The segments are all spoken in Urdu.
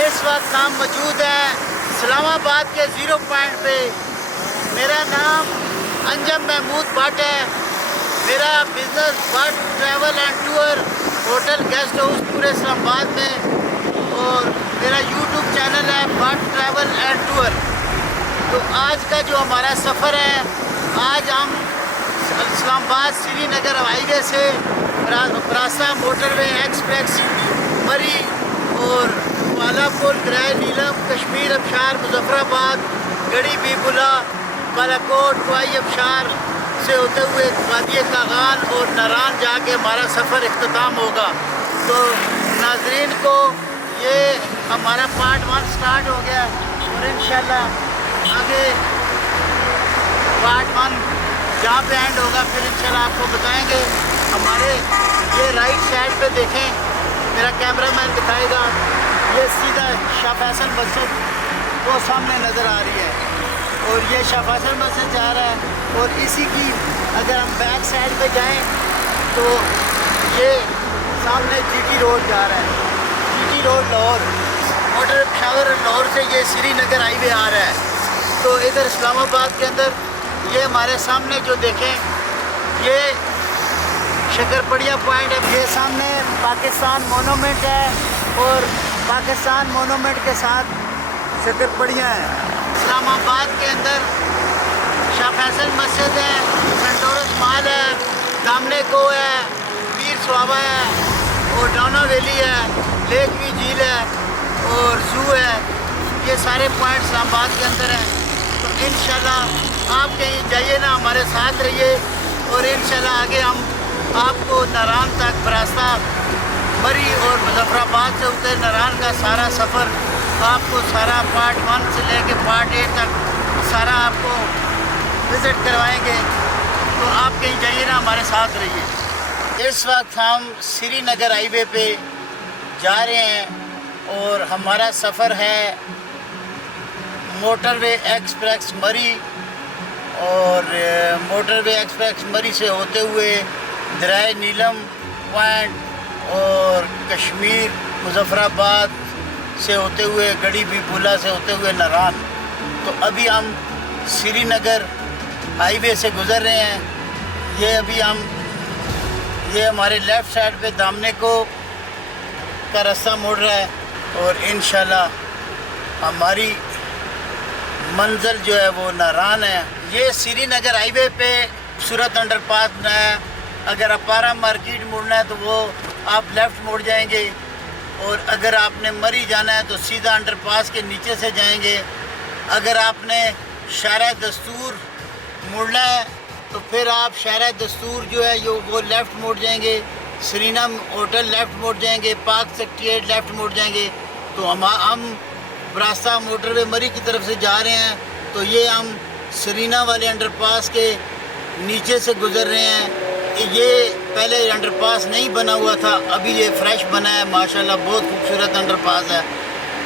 اس وقت ہم موجود ہیں اسلام آباد کے 0 پوائنٹ پہ۔ میرا نام انجم محمود بٹ ہے۔ میرا business but travel and tour hotel guest house پورے اسلام آباد میں، اور میرا یوٹیوب چینل ہے بٹ ٹریول اینڈ ٹور۔ تو آج کا جو ہمارا سفر ہے، آج ہم اسلام آباد سری نگر ہائی وے سے براسا موٹر وے ایکسپریس مری اور والا پور گرائے نیلم کشمیر ابشار مظفر آباد گڑی بی بلا بالاکوٹ کوائی ابشار سے ہوتے ہوئے وادی کاغان اور ناران جا کے ہمارا سفر اختتام ہوگا۔ تو ناظرین کو یہ ہمارا پارٹ 1 سٹارٹ ہو گیا، اور انشاءاللہ آگے پارٹ 1 جہاں پہ اینڈ ہوگا پھر انشاءاللہ آپ کو بتائیں گے۔ ہمارے یہ رائٹ سائڈ پہ دیکھیں، میرا کیمرہ مین دکھائے گا، یہ سیدھا شاہ فیصل مسجد وہ سامنے نظر آ رہی ہے، اور یہ شاہ فیصل مسجد جا رہا ہے، اور اسی کی اگر ہم بیک سائڈ پہ جائیں تو یہ سامنے جی ٹی روڈ جا رہا ہے، G T road Lahore motor Peshawar Lahore سے یہ سری نگر ہائی وے آ رہا ہے۔ تو ادھر اسلام آباد کے اندر یہ ہمارے سامنے جو دیکھیں یہ شکر پڑیا پوائنٹ ہے، یہ سامنے پاکستان مونومنٹ ہے، اور پاکستان مونومنٹ کے ساتھ شکر پڑیا ہے۔ اسلام آباد کے اندر شاہ فیصل مسجد ہے، سنٹورس مال ہے، دامنے کو ہے، پیر سوابا ہے، اور ڈانا ویلی ہے، لیک وی جھیل ہے، اور زو ہے۔ یہ سارے پوائنٹ اسلام آباد کے اندر ہیں۔ تو انشاءاللہ آپ کہیں جائیے نا، ہمارے ساتھ رہیے، اور انشاءاللہ آگے ہم آپ کو ناران تک براستہ مری اور مظفر آباد سے ہوتے ناران کا سارا سفر آپ کو سارا پارٹ 1 سے لے کے پارٹ 8 تک سارا آپ کو وزٹ کروائیں گے۔ تو آپ کہیں جائیے نا، ہمارے ساتھ رہیے۔ اس وقت ہم سری نگر ہائی وے پہ جا رہے ہیں، اور ہمارا سفر ہے موٹر وے ایکسپریس مری، اور موٹر وے ایکسپریس مری سے ہوتے ہوئے درائے نیلم پوائنٹ اور کشمیر مظفر آباد سے ہوتے ہوئے گڑی بی بولا سے ہوتے ہوئے ناران۔ تو ابھی ہم سری نگر ہائی وے سے گزر رہے ہیں۔ یہ ہمارے لیفٹ سائڈ پہ دامنے کو کا راستہ مڑ رہا ہے، اور انشاءاللہ ہماری منزل جو ہے وہ ناران ہے۔ یہ سری نگر ہائی وے پہ صورت انڈر پاس بنایا ہے۔ اگر اپارا مارکیٹ مڑنا ہے تو وہ آپ لیفٹ مڑ جائیں گے، اور اگر آپ نے مری جانا ہے تو سیدھا انڈر پاس کے نیچے سے جائیں گے۔ اگر آپ نے شارع دستور مڑنا ہے تو پھر آپ شارع دستور جو ہے وہ لیفٹ مڑ جائیں گے، سرینا ہوٹل لیفٹ مڑ جائیں گے، پاک سیکٹریٹ لیفٹ مڑ جائیں گے۔ تو ہم براستہ موٹر وے مری کی طرف سے جا رہے ہیں، تو یہ ہم سرینا والے انڈر پاس کے نیچے سے گزر رہے ہیں۔ یہ پہلے انڈر پاس نہیں بنا ہوا تھا، ابھی یہ فریش بنا ہے، ماشاءاللہ بہت خوبصورت انڈر پاس ہے۔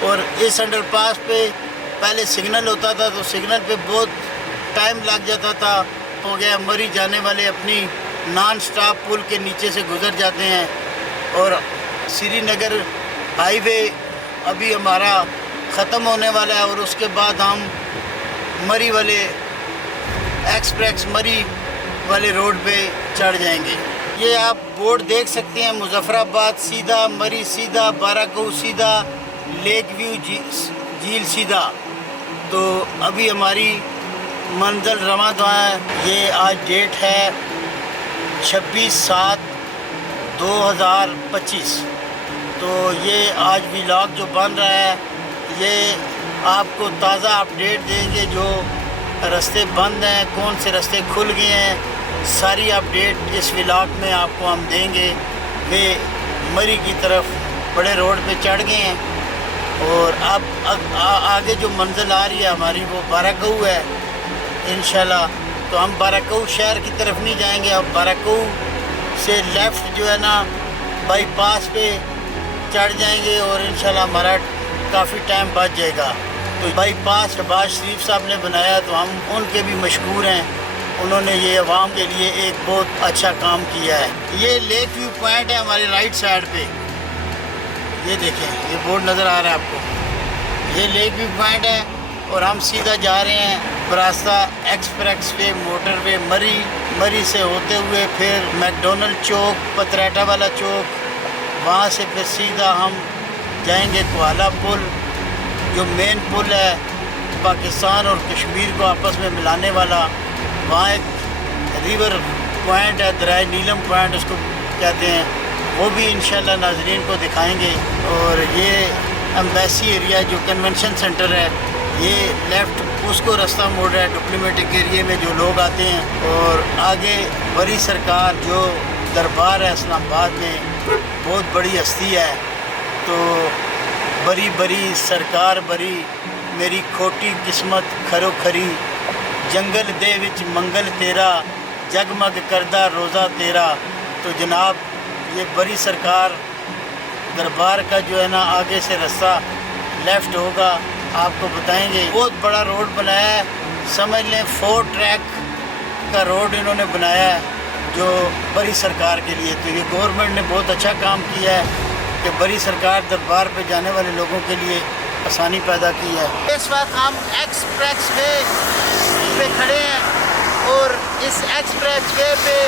اور اس انڈر پاس پہ پہلے سگنل ہوتا تھا، تو سگنل پہ بہت ٹائم لگ جاتا تھا۔ ہو گیا مری جانے والے اپنی نان سٹاپ پل کے نیچے سے گزر جاتے ہیں، اور سری نگر ہائی وے ابھی ہمارا ختم ہونے والا ہے، اور اس کے بعد ہم مری والے ایکسپریس مری والے روڈ پہ چڑھ جائیں گے۔ یہ آپ بورڈ دیکھ سکتے ہیں، مظفر آباد سیدھا، مری سیدھا، باراکو سیدھا، لیک ویو جھیل سیدھا۔ تو ابھی ہماری منزل رواں دواں ہے۔ یہ آج ڈیٹ ہے 26/7/2025۔ تو یہ آج ولاگ جو بن رہا ہے، یہ آپ کو تازہ اپڈیٹ دیں گے، جو راستے بند ہیں، کون سے راستے کھل گئے ہیں، ساری اپڈیٹ اس ولاگ میں آپ کو ہم دیں گے۔ وہ مری کی طرف بڑے روڈ پہ چڑھ گئے ہیں، اور اب آگے جو منزل آ رہی ہے ہماری وہ باراکو ہے انشاءاللہ۔ تو ہم باراکو شہر کی طرف نہیں جائیں گے، اب باراکو سے لیفٹ جو ہے نا بائی پاس پہ چڑھ جائیں گے، اور انشاءاللہ ہمارا کافی ٹائم بچ جائے گا۔ تو بائی پاس شہباز شریف صاحب نے بنایا، تو ہم ان کے بھی مشکور ہیں، انہوں نے یہ عوام کے لیے ایک بہت اچھا کام کیا ہے۔ یہ لیک ویو پوائنٹ ہے ہمارے رائٹ سائڈ پہ، یہ دیکھیں، یہ بورڈ نظر آ رہا ہے آپ کو۔ یہ لیک ویو پوائنٹ ہے اور ہم سیدھا جا رہے ہیں براستہ ایکسپریس وے موٹر وے مری سے ہوتے ہوئے پھر میکڈونلڈ چوک پتریٹا والا چوک، وہاں سے پھر سیدھا ہم جائیں گے کوالہ پل، جو مین پل ہے پاکستان اور کشمیر کو آپس میں ملانے والا۔ وہاں ایک ریور پوائنٹ ہے، درائے نیلم پوائنٹ اس کو کہتے ہیں، وہ بھی انشاءاللہ ناظرین کو دکھائیں گے۔ اور یہ ایمبیسی ایریا جو کنونشن سینٹر ہے، یہ لیفٹ اس کو رستہ موڑ رہا ہے ڈپلومیٹک ایریے میں جو لوگ آتے ہیں۔ اور آگے بڑی سرکار جو دربار ہے اسلام آباد میں، بہت بڑی ہستی ہے، تو بری سرکار بری میری کھوٹی قسمت کھرو کھری، جنگل دے وچ منگل تیرا جگمگ کردہ روزہ تیرا۔ تو جناب یہ بڑی سرکار دربار کا جو ہے نا آگے سے رستہ لیفٹ ہوگا، آپ کو بتائیں گے۔ بہت بڑا روڈ بنایا ہے، سمجھ لیں 4 ٹریک کا روڈ انہوں نے بنایا ہے جو بڑی سرکار کے لیے۔ تو یہ گورنمنٹ نے بہت اچھا کام کیا ہے کہ بڑی سرکار دربار پہ جانے والے لوگوں کے لیے آسانی پیدا کی ہے۔ اس وقت ہم ایکسپریس وے پہ کھڑے ہیں اور اس ایکسپریس وے پہ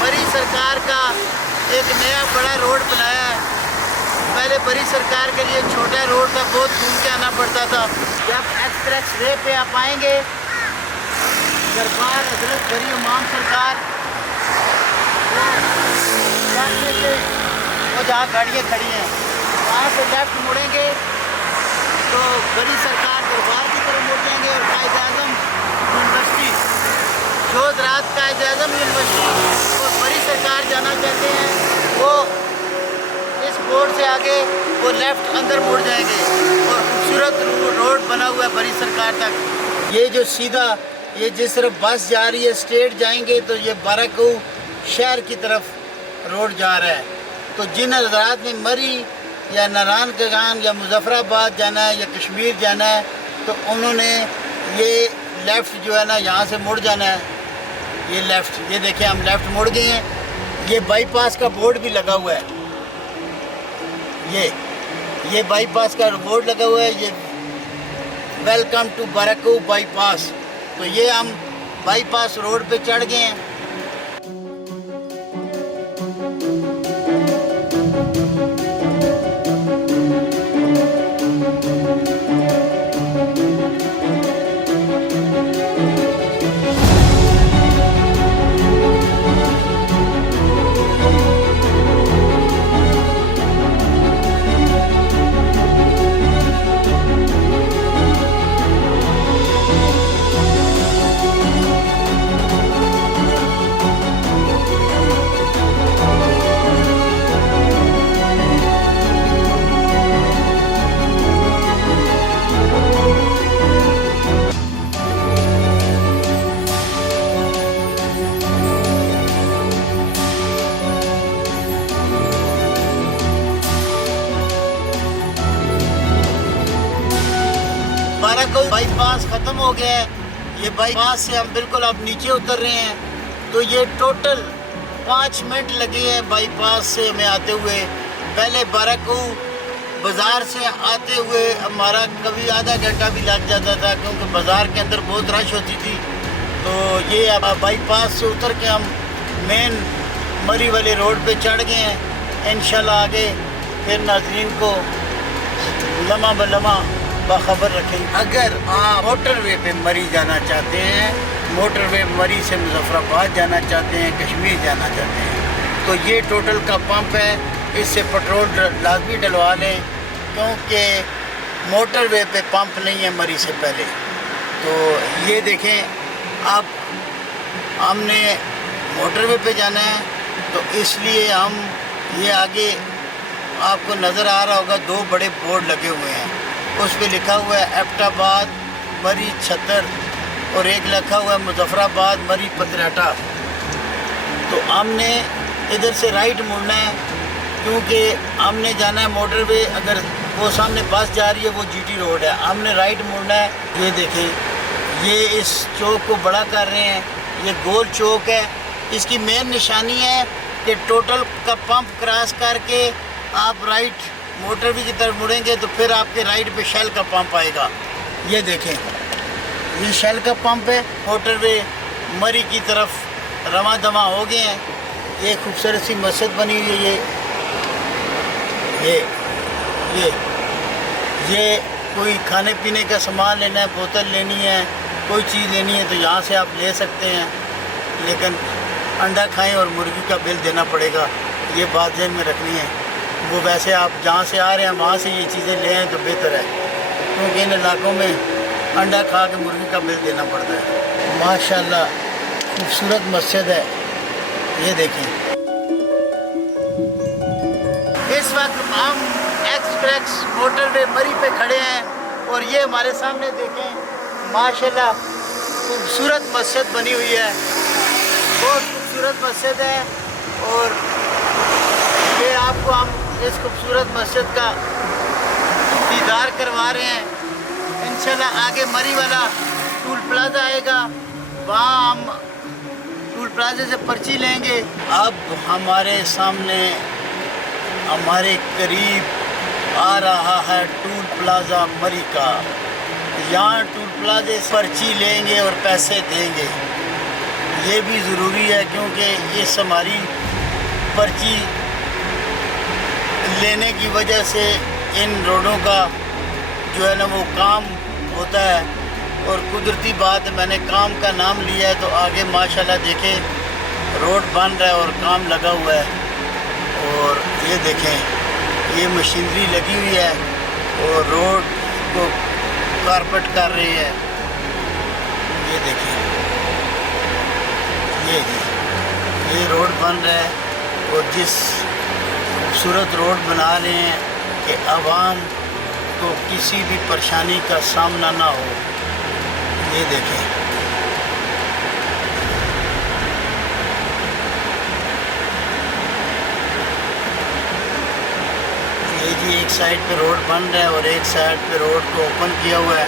بڑی سرکار کا ایک نیا بڑا روڈ بنایا ہے۔ پہلے بڑی سرکار کے لیے چھوٹا روڈ تھا، بہت گھوم کے آنا پڑتا تھا۔ جب ایکسپریس وے پہ آپ آئیں گے دربار حضرت بری امام سرکار، وہ جہاں گاڑیاں کھڑی ہیں وہاں سے لیفٹ مڑیں گے تو بڑی سرکار دربار کی طرف مڑ جائیں گے، اور قائد اعظم یونیورسٹی جو رات قائد اعظم یونیورسٹی اور بڑی سرکار جانا چاہتے ہیں وہ اس بورڈ سے آگے وہ لیفٹ اندر مڑ جائیں گے، اور خوبصورت روڈ بنا ہوا ہے بڑی سرکار تک۔ یہ جو سیدھا یہ جس طرف بس جا رہی ہے اسٹریٹ جائیں گے تو یہ بارہکو شہر کی طرف روڈ جا رہا ہے۔ تو جن حضرات نے مری یا ناران کگان یا مظفر آباد جانا ہے یا کشمیر جانا ہے تو انہوں نے یہ لیفٹ جو ہے نا یہاں سے مڑ جانا ہے۔ یہ لیفٹ، یہ دیکھیں ہم لیفٹ مڑ گئے ہیں۔ یہ بائی پاس کا بورڈ بھی لگا ہوا ہے، یہ بائی پاس کا بورڈ لگا ہوا ہے، یہ ویلکم ٹو بارہکو بائی پاس۔ تو یہ ہم بائی پاس روڈ پہ چڑھ گئے ہیں۔ بارہکو بائی پاس ختم ہو گیا ہے، یہ بائی پاس سے ہم بالکل اب نیچے اتر رہے ہیں۔ تو یہ ٹوٹل 5 منٹ لگے ہیں بائی پاس سے ہمیں آتے ہوئے۔ پہلے بارہکو بازار سے آتے ہوئے ہمارا کبھی آدھا گھنٹہ بھی لگ جاتا تھا کیونکہ بازار کے اندر بہت رش ہوتی تھی۔ تو یہ اب بائی پاس سے اتر کے ہم مین مری والے روڈ پہ چڑھ گئے ہیں۔ انشاءاللہ آگے پھر ناظرین کو لمحہ بلمحہ باخبر رکھیں۔ اگر آپ موٹر وے پہ مری جانا چاہتے ہیں، موٹر وے مری سے مظفر آباد جانا چاہتے ہیں، کشمیر جانا چاہتے ہیں، تو یہ ٹوٹل کا پمپ ہے، اس سے پٹرول لازمی ڈلوا لیں کیونکہ موٹر وے پہ پمپ نہیں ہے مری سے پہلے۔ تو یہ دیکھیں اب ہم نے موٹر وے پہ جانا ہے تو اس لیے ہم یہ آگے آپ کو نظر آ رہا ہوگا 2 بڑے بورڈ لگے ہوئے ہیں، اس پہ لکھا ہوا ہے ایبٹ آباد مری چھتر اور ایک لکھا ہوا ہے مظفر آباد مری پتریٹا۔ تو ہم نے ادھر سے رائٹ مڑنا ہے کیونکہ ہم نے جانا ہے موٹر وے، اگر وہ سامنے بس جا رہی ہے وہ جی ٹی روڈ ہے، ہم نے رائٹ مڑنا ہے۔ یہ دیکھیں یہ اس چوک کو بڑا کر رہے ہیں، یہ گول چوک ہے، اس کی مین نشانی ہے کہ ٹوٹل کا پمپ کراس کر کے آپ رائٹ موٹر وے کی طرف مڑیں گے تو پھر آپ کے رائٹ پہ شیل کا پمپ آئے گا. یہ دیکھیں یہ شیل کا پمپ ہے. موٹر وے مری کی طرف رواں دواں ہو گئے ہیں. یہ خوبصورت سی مسجد بنی ہوئی ہے. یہ کوئی کھانے پینے کا سامان لینا ہے, بوتل لینی ہے, کوئی چیز لینی ہے تو یہاں سے آپ لے سکتے ہیں, لیکن انڈا کھائیں اور مرغی کا بل دینا پڑے گا. یہ بات ذہن میں رکھنی ہے. وہ ویسے آپ جہاں سے آ رہے ہیں وہاں سے یہ چیزیں لے آئیں تو بہتر ہے, کیونکہ ان علاقوں میں انڈا کھا کے مرغی کا بل دینا پڑتا ہے. ماشاءاللہ خوبصورت مسجد ہے. یہ دیکھیں اس وقت ہم ایکسپریس موٹر وے مری پہ کھڑے ہیں اور یہ ہمارے سامنے دیکھیں ماشاءاللہ خوبصورت مسجد بنی ہوئی ہے. بہت خوبصورت مسجد ہے اور یہ آپ کو ہم اس خوبصورت مسجد کا دیدار کروا رہے ہیں. انشاءاللہ آگے مری والا ٹول پلازا آئے گا, وہاں ہم ٹول پلازے سے پرچی لیں گے. اب ہمارے سامنے ہمارے قریب آ رہا ہے ٹول پلازا مری کا. یہاں ٹول پلازے سے پرچی لیں گے اور پیسے دیں گے. یہ بھی ضروری ہے کیونکہ اس ہماری پرچی لینے کی وجہ سے ان روڈوں کا جو ہے نا وہ کام ہوتا ہے. اور قدرتی بات ہے, میں نے کام کا نام لیا ہے تو آگے ماشاءاللہ دیکھیں روڈ بن رہا ہے اور کام لگا ہوا ہے. اور یہ دیکھیں یہ مشینری لگی ہوئی ہے اور روڈ کو کارپیٹ کر رہی ہے. یہ دیکھیں یہ روڈ بن رہا ہے اور جس خوبصورت روڈ بنا رہے ہیں کہ عوام کو کسی بھی پریشانی کا سامنا نہ ہو. یہ دیکھیں یہ جی ایک سائڈ پہ روڈ بن رہا ہے اور ایک سائڈ پہ روڈ کو اوپن کیا ہوا ہے.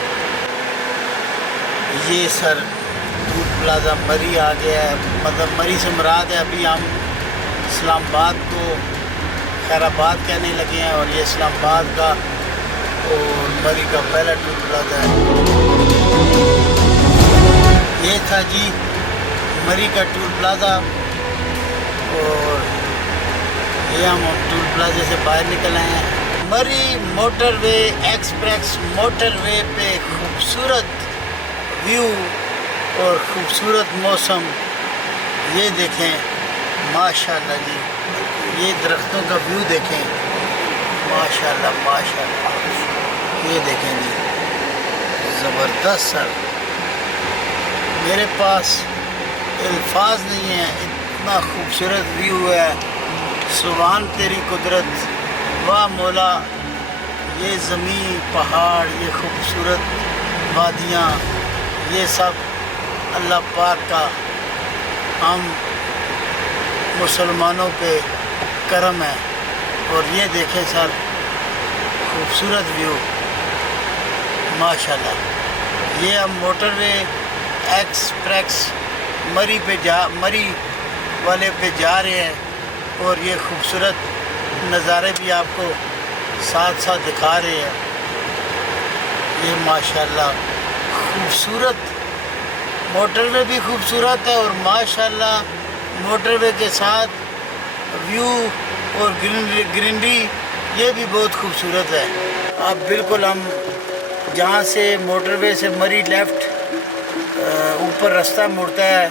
یہ سر ٹول پلازا مری آ گیا ہے, مطلب مری سے مراد ہے ابھی ہم اسلام آباد کو خیر آباد کہنے لگے ہیں اور یہ اسلام آباد کا اور مری کا پہلا ٹول پلازا ہے. یہ تھا جی مری کا ٹول پلازا اور یہ ہم ٹول پلازے سے باہر نکل آئے ہیں. مری موٹر وے ایکسپریس موٹر وے پہ خوبصورت ویو اور خوبصورت موسم. یہ دیکھیں ماشاءاللہ جی, یہ درختوں کا ویو دیکھیں ماشاءاللہ ماشاءاللہ. یہ دیکھیں جی زبردست سر, میرے پاس الفاظ نہیں ہیں, اتنا خوبصورت ویو ہے. سبحان تیری قدرت, واہ مولا. یہ زمین پہاڑ یہ خوبصورت وادیاں یہ سب اللہ پاک کا ہم مسلمانوں پہ کرم ہے. اور یہ دیکھیں سر خوبصورت ویو ماشاءاللہ. یہ ہم موٹر وے ایکسپریس مری والے پہ جا رہے ہیں اور یہ خوبصورت نظارے بھی آپ کو ساتھ ساتھ دکھا رہے ہیں. یہ ماشاءاللہ خوبصورت موٹر وے بھی خوبصورت ہے اور ماشاءاللہ موٹر وے کے ساتھ ویو اور گرینری یہ بھی بہت خوبصورت ہے. اب بالکل ہم جہاں سے موٹر وے سے مری لیفٹ اوپر رستہ مڑتا ہے,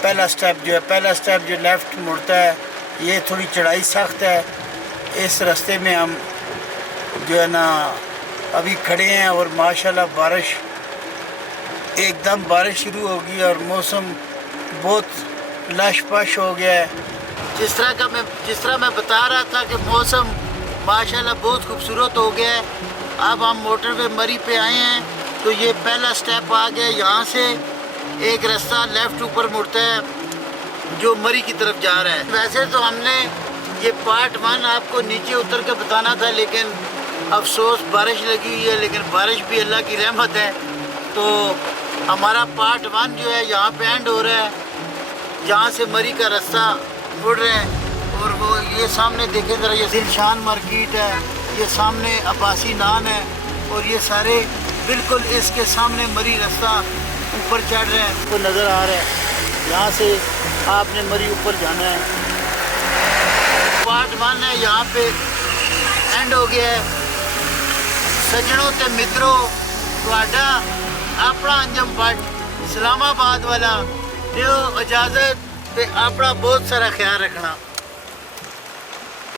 پہلا سٹیپ جو لیفٹ مڑتا ہے, یہ تھوڑی چڑھائی سخت ہے. اس رستے میں ہم جو ہے نا ابھی کھڑے ہیں اور ماشاءاللہ بارش ایک دم بارش شروع ہوگی اور موسم بہت لش پش ہو گیا ہے. جس طرح میں بتا رہا تھا کہ موسم ماشاءاللہ بہت خوبصورت ہو گیا ہے. اب ہم موٹر وے مری پہ آئے ہیں تو یہ پہلا سٹیپ آ گیا. یہاں سے ایک رستہ لیفٹ اوپر مڑتا ہے جو مری کی طرف جا رہا ہے. ویسے تو ہم نے یہ پارٹ 1 آپ کو نیچے اتر کے بتانا تھا, لیکن افسوس بارش لگی ہوئی ہے. لیکن بارش بھی اللہ کی رحمت ہے, تو ہمارا پارٹ 1 جو ہے یہاں پہ اینڈ ہو رہا ہے, جہاں سے مری کا رستہ مڑ رہا ہے. اور وہ یہ سامنے دیکھیں ذرا, یہ دلشان مارکیٹ ہے یہ سامنے عباسی نان ہے اور یہ سارے بالکل اس کے سامنے مری رستہ اوپر چڑھ رہے ہیں تو نظر آ رہا ہے. یہاں سے آپ نے مری اوپر جانا ہے. پارٹ 1 ہے یہاں پہ اینڈ ہو گیا ہے. سجنوں تے متروں تہاڈا اپنا انجم بٹ اسلام آباد والا دیو اجازت تے اپنا بہت سارا خیال رکھنا.